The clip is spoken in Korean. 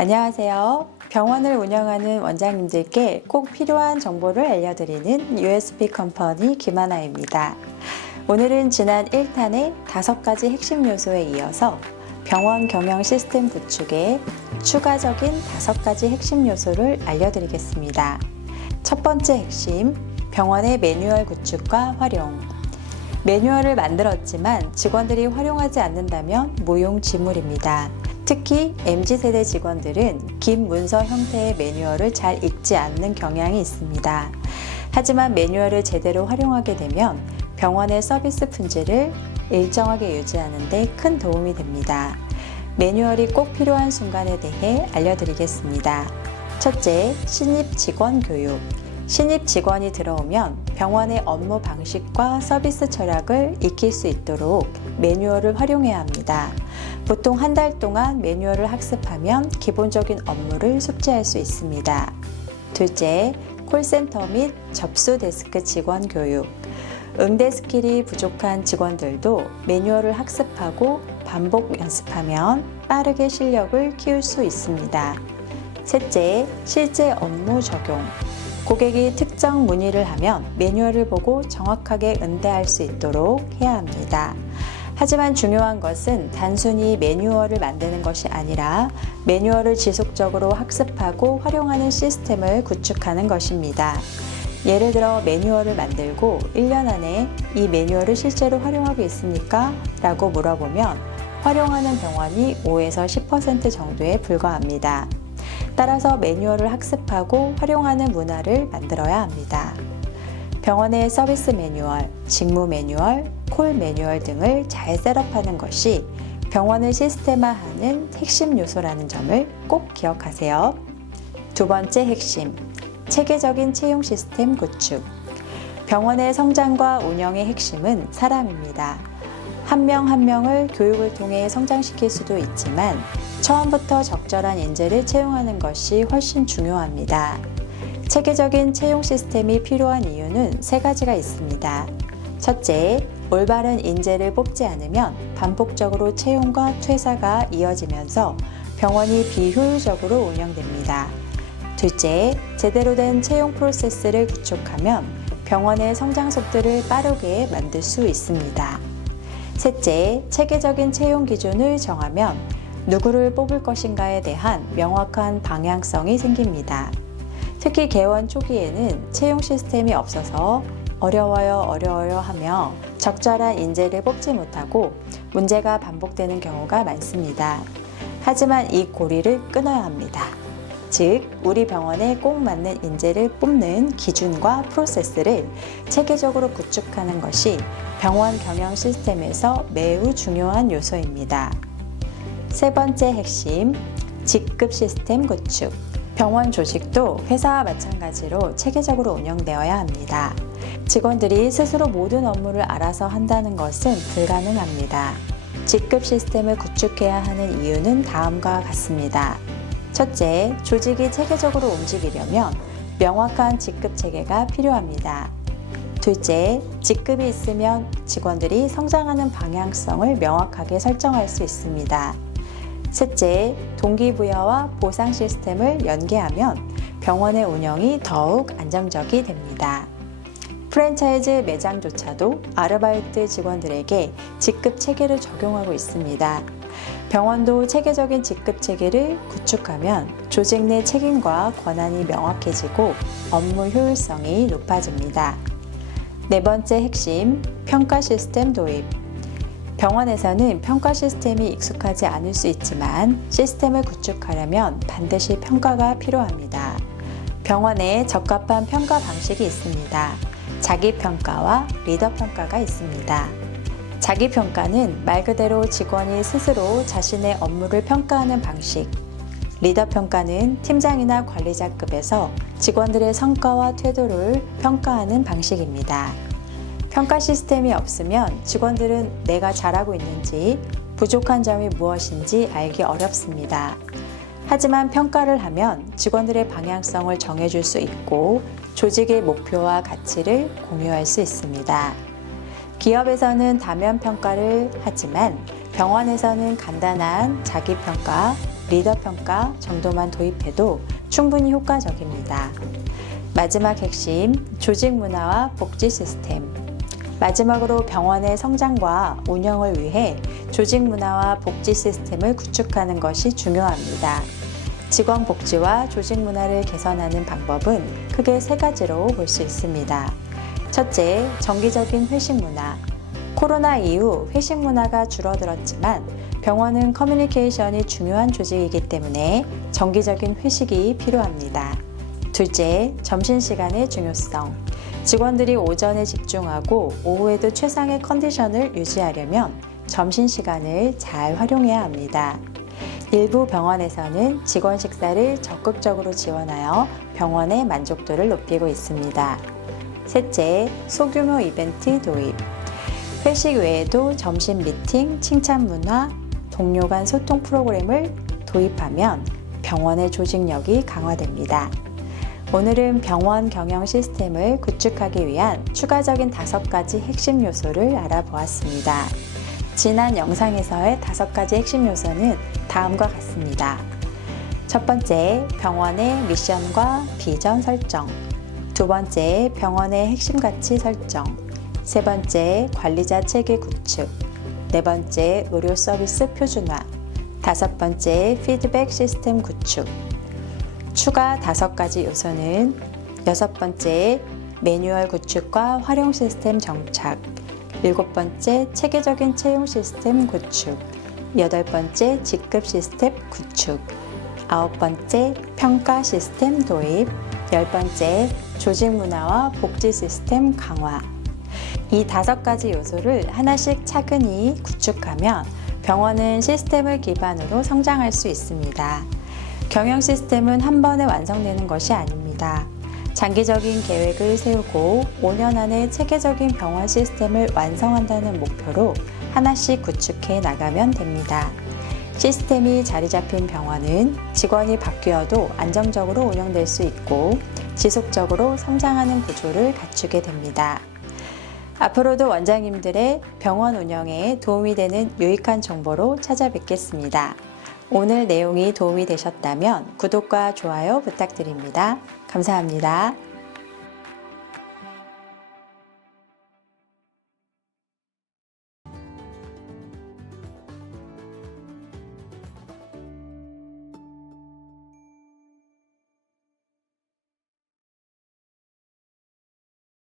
안녕하세요. 병원을 운영하는 원장님들께 꼭 필요한 정보를 알려드리는 USB 컴퍼니 김하나입니다. 오늘은 지난 1탄의 5가지 핵심 요소에 이어서 병원 경영 시스템 구축에 추가적인 5가지 핵심 요소를 알려드리겠습니다. 첫 번째 핵심, 병원의 매뉴얼 구축과 활용. 매뉴얼을 만들었지만 직원들이 활용하지 않는다면 무용지물입니다. 특히 MZ세대 직원들은 긴 문서 형태의 매뉴얼을 잘 읽지 않는 경향이 있습니다. 하지만 매뉴얼을 제대로 활용하게 되면 병원의 서비스 품질을 일정하게 유지하는 데 큰 도움이 됩니다. 매뉴얼이 꼭 필요한 순간에 대해 알려드리겠습니다. 첫째, 신입 직원 교육. 신입 직원이 들어오면 병원의 업무 방식과 서비스 철학을 익힐 수 있도록 매뉴얼을 활용해야 합니다. 보통 한 달 동안 매뉴얼을 학습하면 기본적인 업무를 숙지할 수 있습니다. 둘째, 콜센터 및 접수 데스크 직원 교육. 응대 스킬이 부족한 직원들도 매뉴얼을 학습하고 반복 연습하면 빠르게 실력을 키울 수 있습니다. 셋째, 실제 업무 적용. 고객이 특정 문의를 하면 매뉴얼을 보고 정확하게 응대할 수 있도록 해야 합니다. 하지만 중요한 것은 단순히 매뉴얼을 만드는 것이 아니라 매뉴얼을 지속적으로 학습하고 활용하는 시스템을 구축하는 것입니다. 예를 들어 매뉴얼을 만들고 1년 안에 이 매뉴얼을 실제로 활용하고 있습니까? 라고 물어보면 활용하는 병원이 5에서 10% 정도에 불과합니다. 따라서 매뉴얼을 학습하고 활용하는 문화를 만들어야 합니다. 병원의 서비스 매뉴얼, 직무 매뉴얼, 콜 매뉴얼 등을 잘 셋업하는 것이 병원을 시스템화하는 핵심 요소라는 점을 꼭 기억하세요. 두 번째 핵심, 체계적인 채용 시스템 구축. 병원의 성장과 운영의 핵심은 사람입니다. 한 명 한 명을 교육을 통해 성장시킬 수도 있지만 처음부터 적절한 인재를 채용하는 것이 훨씬 중요합니다. 체계적인 채용 시스템이 필요한 이유는 3가지가 있습니다. 첫째, 올바른 인재를 뽑지 않으면 반복적으로 채용과 퇴사가 이어지면서 병원이 비효율적으로 운영됩니다. 둘째, 제대로 된 채용 프로세스를 구축하면 병원의 성장 속도를 빠르게 만들 수 있습니다. 셋째, 체계적인 채용 기준을 정하면 누구를 뽑을 것인가에 대한 명확한 방향성이 생깁니다. 특히 개원 초기에는 채용 시스템이 없어서 어려워요 하며 적절한 인재를 뽑지 못하고 문제가 반복되는 경우가 많습니다. 하지만 이 고리를 끊어야 합니다. 즉, 우리 병원에 꼭 맞는 인재를 뽑는 기준과 프로세스를 체계적으로 구축하는 것이 병원 경영 시스템에서 매우 중요한 요소입니다. 세 번째 핵심, 직급 시스템 구축. 병원 조직도 회사와 마찬가지로 체계적으로 운영되어야 합니다. 직원들이 스스로 모든 업무를 알아서 한다는 것은 불가능합니다. 직급 시스템을 구축해야 하는 이유는 다음과 같습니다. 첫째, 조직이 체계적으로 움직이려면 명확한 직급 체계가 필요합니다. 둘째, 직급이 있으면 직원들이 성장하는 방향성을 명확하게 설정할 수 있습니다. 셋째, 동기부여와 보상 시스템을 연계하면 병원의 운영이 더욱 안정적이 됩니다. 프랜차이즈 매장조차도 아르바이트 직원들에게 직급 체계를 적용하고 있습니다. 병원도 체계적인 직급 체계를 구축하면 조직 내 책임과 권한이 명확해지고 업무 효율성이 높아집니다. 네 번째 핵심, 평가 시스템 도입. 병원에서는 평가 시스템이 익숙하지 않을 수 있지만 시스템을 구축하려면 반드시 평가가 필요합니다. 병원에 적합한 평가 방식이 있습니다. 자기평가와 리더평가가 있습니다. 자기평가는 말 그대로 직원이 스스로 자신의 업무를 평가하는 방식, 리더평가는 팀장이나 관리자급에서 직원들의 성과와 태도를 평가하는 방식입니다. 평가 시스템이 없으면 직원들은 내가 잘하고 있는지, 부족한 점이 무엇인지 알기 어렵습니다. 하지만 평가를 하면 직원들의 방향성을 정해줄 수 있고 조직의 목표와 가치를 공유할 수 있습니다. 기업에서는 다면 평가를 하지만 병원에서는 간단한 자기평가, 리더 평가 정도만 도입해도 충분히 효과적입니다. 마지막 핵심, 조직 문화와 복지 시스템. 마지막으로 병원의 성장과 운영을 위해 조직 문화와 복지 시스템을 구축하는 것이 중요합니다. 직원 복지와 조직 문화를 개선하는 방법은 크게 3가지로 볼 수 있습니다. 첫째, 정기적인 회식 문화. 코로나 이후 회식 문화가 줄어들었지만 병원은 커뮤니케이션이 중요한 조직이기 때문에 정기적인 회식이 필요합니다. 둘째, 점심시간의 중요성. 직원들이 오전에 집중하고 오후에도 최상의 컨디션을 유지하려면 점심시간을 잘 활용해야 합니다. 일부 병원에서는 직원 식사를 적극적으로 지원하여 병원의 만족도를 높이고 있습니다. 셋째, 소규모 이벤트 도입. 회식 외에도 점심 미팅, 칭찬 문화, 동료 간 소통 프로그램을 도입하면 병원의 조직력이 강화됩니다. 오늘은 병원 경영 시스템을 구축하기 위한 추가적인 5가지 핵심 요소를 알아보았습니다. 지난 영상에서의 5가지 핵심 요소는 다음과 같습니다. 첫 번째, 병원의 미션과 비전 설정. 두 번째, 병원의 핵심 가치 설정. 세 번째, 관리자 체계 구축. 네 번째, 의료 서비스 표준화. 5번째, 피드백 시스템 구축. 추가 5가지 요소는 6번째, 매뉴얼 구축과 활용 시스템 정착. 7번째, 체계적인 채용 시스템 구축. 8번째, 직급 시스템 구축. 9번째, 평가 시스템 도입. 10번째, 조직 문화와 복지 시스템 강화. 이 5가지 요소를 하나씩 차근히 구축하면 병원은 시스템을 기반으로 성장할 수 있습니다. 경영 시스템은 한 번에 완성되는 것이 아닙니다. 장기적인 계획을 세우고 5년 안에 체계적인 병원 시스템을 완성한다는 목표로 하나씩 구축해 나가면 됩니다. 시스템이 자리 잡힌 병원은 직원이 바뀌어도 안정적으로 운영될 수 있고 지속적으로 성장하는 구조를 갖추게 됩니다. 앞으로도 원장님들의 병원 운영에 도움이 되는 유익한 정보로 찾아뵙겠습니다. 오늘 내용이 도움이 되셨다면 구독과 좋아요 부탁드립니다. 감사합니다.